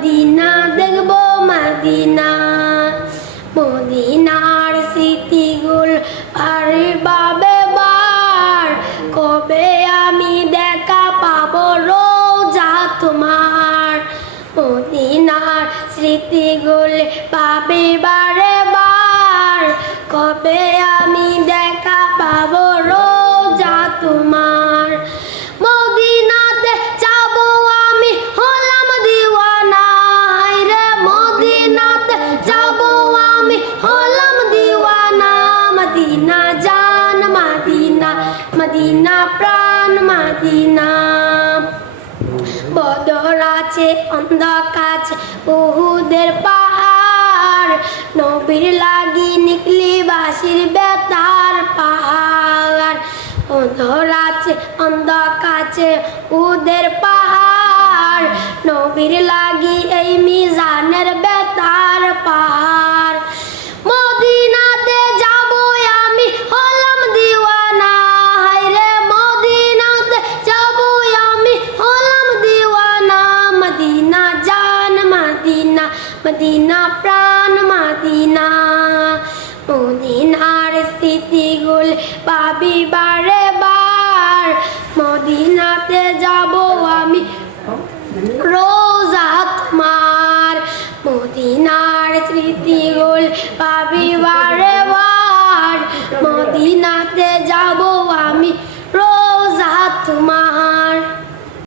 Medina, দেখব Medina. মদিনার স্মৃতিগুল আর বাবে বার। কবে আমি দেখা পাব রোজা তোমার? মদিনার স্মৃতিগুল পাবে বার। মদিনা, প্রাণ মদিনা। বদর আছে, অন্ধকার আছে বহুদের পাহাড়। নবীর লাগি নিকলি বাসির বেতার পাহাড়। অন্ধর আছে, অন্ধকার আছে উদের পাহাড়। নবীর লাগি মদিনা প্রাণ মদিনা। মদিনার স্মৃতিগুল পাবি বার